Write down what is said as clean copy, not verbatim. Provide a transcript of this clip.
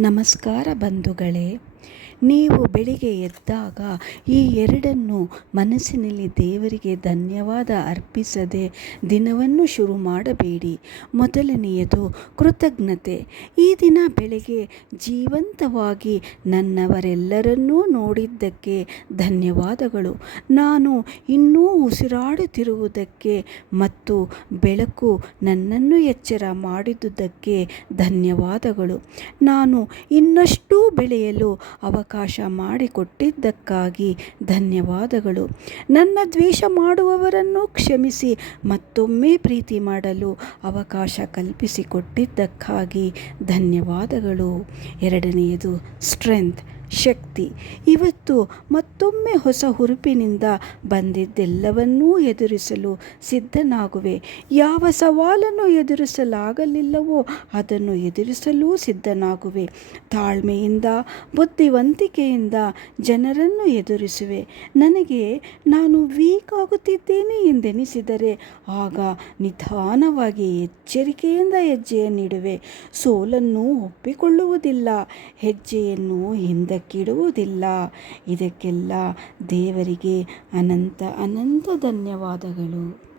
ನಮಸ್ಕಾರ ಬಂಧುಗಳೇ. ನೀವು ಬೆಳಿಗ್ಗೆ ಎದ್ದಾಗ ಈ ಎರಡನ್ನು ಮನಸ್ಸಿನಲ್ಲಿ ದೇವರಿಗೆ ಧನ್ಯವಾದ ಅರ್ಪಿಸದೆ ದಿನವನ್ನು ಶುರು ಮಾಡಬೇಡಿ. ಮೊದಲನೆಯದು ಕೃತಜ್ಞತೆ. ಈ ದಿನ ಬೆಳಗ್ಗೆ ಜೀವಂತವಾಗಿ ನನ್ನವರೆಲ್ಲರನ್ನೂ ನೋಡಿದ್ದಕ್ಕೆ ಧನ್ಯವಾದಗಳು. ನಾನು ಇನ್ನೂ ಉಸಿರಾಡುತ್ತಿರುವುದಕ್ಕೆ ಮತ್ತು ಬೆಳಕು ನನ್ನನ್ನು ಎಚ್ಚರ ಮಾಡಿದುದಕ್ಕೆ ಧನ್ಯವಾದಗಳು. ನಾನು ಇನ್ನಷ್ಟು ಬೆಳೆಯಲು ಅವಕಾಶ ಮಾಡಿಕೊಟ್ಟಿದ್ದಕ್ಕಾಗಿ ಧನ್ಯವಾದಗಳು. ನನ್ನ ದ್ವೇಷ ಮಾಡುವವರನ್ನು ಕ್ಷಮಿಸಿ ಮತ್ತೊಮ್ಮೆ ಪ್ರೀತಿ ಮಾಡಲು ಅವಕಾಶ ಕಲ್ಪಿಸಿಕೊಟ್ಟಿದ್ದಕ್ಕಾಗಿ ಧನ್ಯವಾದಗಳು. ಎರಡನೆಯದು ಸ್ಟ್ರೆಂತ್, ಶಕ್ತಿ. ಇವತ್ತು ಮತ್ತೊಮ್ಮೆ ಹೊಸ ಹುರುಪಿನಿಂದ ಬಂದಿದ್ದೆಲ್ಲವನ್ನೂ ಎದುರಿಸಲು ಸಿದ್ಧನಾಗುವೆ. ಯಾವ ಸವಾಲನ್ನು ಎದುರಿಸಲಾಗಲಿಲ್ಲವೋ ಅದನ್ನು ಎದುರಿಸಲು ಸಿದ್ಧನಾಗುವೆ. ತಾಳ್ಮೆಯಿಂದ, ಬುದ್ಧಿವಂತಿಕೆಯಿಂದ ಜನರನ್ನು ಎದುರಿಸುವೆ. ನನಗೆ ನಾನು ವೀಕ್ ಆಗುತ್ತಿದ್ದೇನೆ ಎಂದೆನಿಸಿದರೆ ಆಗ ನಿಧಾನವಾಗಿ ಎಚ್ಚರಿಕೆಯಿಂದ ಹೆಜ್ಜೆಯನ್ನಿಡುವೆ. ಸೋಲನ್ನು ಒಪ್ಪಿಕೊಳ್ಳುವುದಿಲ್ಲ, ಹೆಜ್ಜೆಯನ್ನು ಹಿಂದಕ್ಕಿಡುವುದಿಲ್ಲ. ಇದಕ್ಕೆಲ್ಲ ದೇವರಿಗೆ ಅನಂತ ಧನ್ಯವಾದಗಳು.